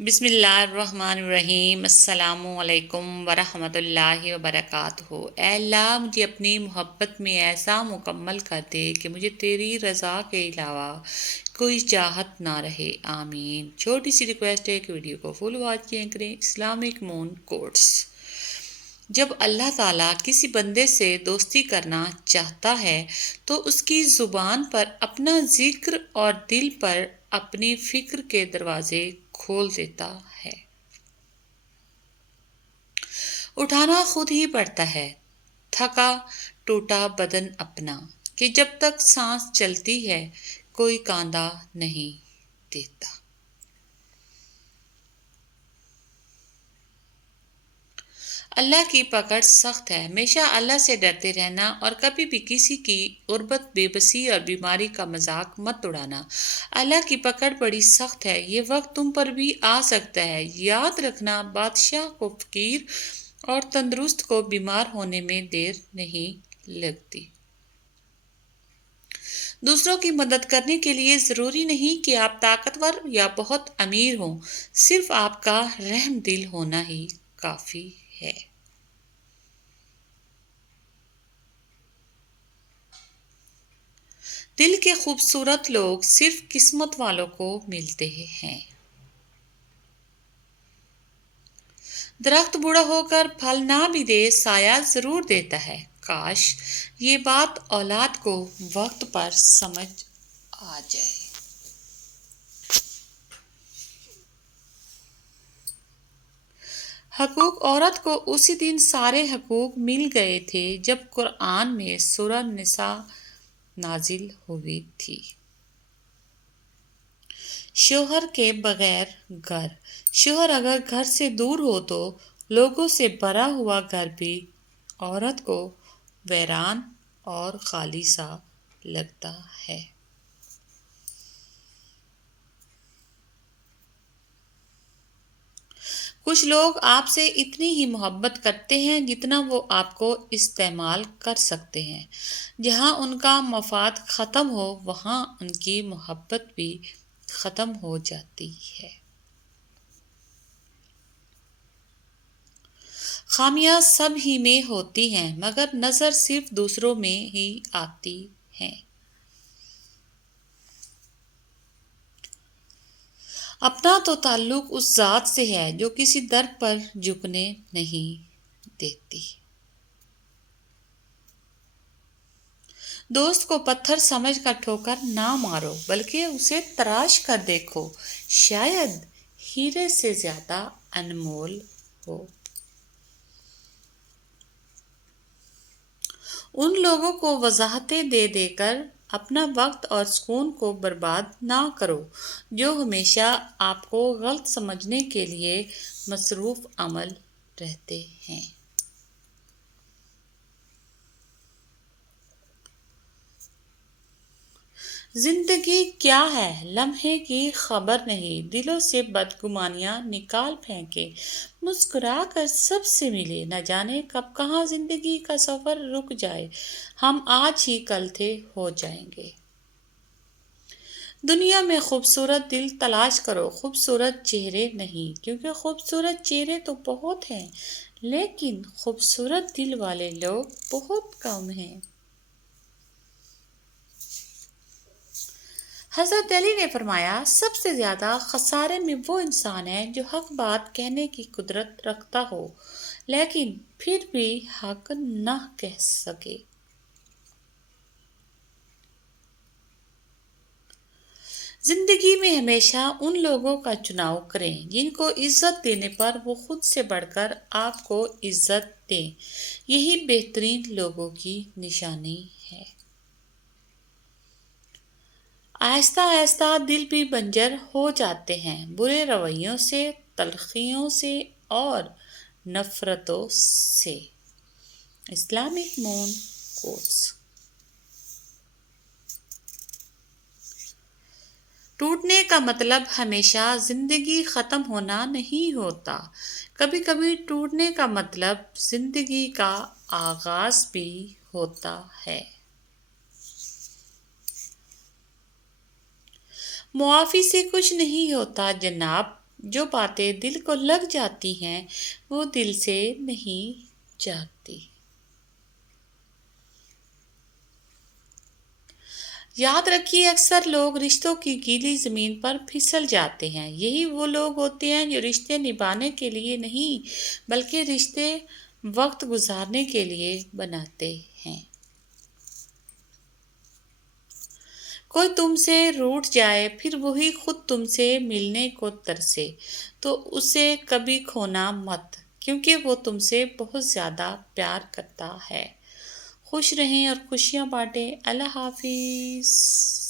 بسم اللہ الرحمن الرحیم۔ السلام علیکم ورحمۃ اللہ وبرکاتہ۔ اے اللہ، مجھے اپنی محبت میں ایسا مکمل کر دے کہ مجھے تیری رضا کے علاوہ کوئی چاہت نہ رہے، آمین۔ چھوٹی سی ریکویسٹ ہے کہ ویڈیو کو فل واچ کیا کریں۔ اسلامک مون کوٹس۔ جب اللہ تعالیٰ کسی بندے سے دوستی کرنا چاہتا ہے تو اس کی زبان پر اپنا ذکر اور دل پر اپنی فکر کے دروازے کھول دیتا ہے۔ اٹھانا خود ہی پڑتا ہے تھکا ٹوٹا بدن اپنا، کہ جب تک سانس چلتی ہے کوئی کاندھا نہیں دیتا۔ اللہ کی پکڑ سخت ہے، ہمیشہ اللہ سے ڈرتے رہنا اور کبھی بھی کسی کی غربت، بے بسی اور بیماری کا مذاق مت اڑانا۔ اللہ کی پکڑ بڑی سخت ہے، یہ وقت تم پر بھی آ سکتا ہے۔ یاد رکھنا، بادشاہ کو فقیر اور تندرست کو بیمار ہونے میں دیر نہیں لگتی۔ دوسروں کی مدد کرنے کے لیے ضروری نہیں کہ آپ طاقتور یا بہت امیر ہوں، صرف آپ کا رحم دل ہونا ہی کافی ہے۔ دل کے خوبصورت لوگ صرف قسمت والوں کو ملتے ہیں۔ درخت بوڑھا ہو کر پھل نہ بھی دے، سایہ ضرور دیتا ہے۔ کاش یہ بات اولاد کو وقت پر سمجھ آ جائے۔ حقوق عورت کو اسی دن سارے حقوق مل گئے تھے جب قرآن میں سورہ نساء نازل ہوئی تھی۔ شوہر کے بغیر گھر۔ شوہر اگر گھر سے دور ہو تو لوگوں سے بھرا ہوا گھر بھی عورت کو ویران اور خالی سا لگتا ہے۔ کچھ لوگ آپ سے اتنی ہی محبت کرتے ہیں جتنا وہ آپ کو استعمال کر سکتے ہیں۔ جہاں ان کا مفاد ختم ہو وہاں ان کی محبت بھی ختم ہو جاتی ہے۔ خامیاں سب ہی میں ہوتی ہیں مگر نظر صرف دوسروں میں ہی آتی ہے۔ اپنا تو تعلق اس ذات سے ہے جو کسی در پر جھکنے نہیں دیتی۔ دوست کو پتھر سمجھ کر ٹھوکر نہ مارو بلکہ اسے تراش کر دیکھو، شاید ہیرے سے زیادہ انمول ہو۔ ان لوگوں کو وضاحتیں دے دے کر اپنا وقت اور سکون کو برباد نہ کرو جو ہمیشہ آپ کو غلط سمجھنے کے لیے مصروف عمل رہتے ہیں۔ زندگی کیا ہے، لمحے کی خبر نہیں، دلوں سے بدگمانیاں نکال پھینکے، مسکرا کر سب سے ملے، نہ جانے کب کہاں زندگی کا سفر رک جائے، ہم آج ہی کل تھے ہو جائیں گے۔ دنیا میں خوبصورت دل تلاش کرو، خوبصورت چہرے نہیں، کیونکہ خوبصورت چہرے تو بہت ہیں لیکن خوبصورت دل والے لوگ بہت کم ہیں۔ حضرت علی نے فرمایا، سب سے زیادہ خسارے میں وہ انسان ہے جو حق بات کہنے کی قدرت رکھتا ہو لیکن پھر بھی حق نہ کہہ سکے۔ زندگی میں ہمیشہ ان لوگوں کا چناؤ کریں جن کو عزت دینے پر وہ خود سے بڑھ کر آپ کو عزت دیں، یہی بہترین لوگوں کی نشانی ہے۔ آہستہ آہستہ دل بھی بنجر ہو جاتے ہیں، برے رویوں سے، تلخیوں سے اور نفرتوں سے۔ اسلامک مون کوٹس۔ ٹوٹنے کا مطلب ہمیشہ زندگی ختم ہونا نہیں ہوتا، کبھی کبھی ٹوٹنے کا مطلب زندگی کا آغاز بھی ہوتا ہے۔ معافی سے کچھ نہیں ہوتا جناب، جو باتیں دل کو لگ جاتی ہیں وہ دل سے نہیں جاتی۔ یاد رکھیے، اکثر لوگ رشتوں کی گیلی زمین پر پھسل جاتے ہیں۔ یہی وہ لوگ ہوتے ہیں جو رشتے نبھانے کے لیے نہیں بلکہ رشتے وقت گزارنے کے لیے بناتے ہیں۔ کوئی تم سے روٹھ جائے پھر وہی خود تم سے ملنے کو ترسے تو اسے کبھی کھونا مت، کیونکہ وہ تم سے بہت زیادہ پیار کرتا ہے۔ خوش رہیں اور خوشیاں بانٹیں۔ اللہ حافظ۔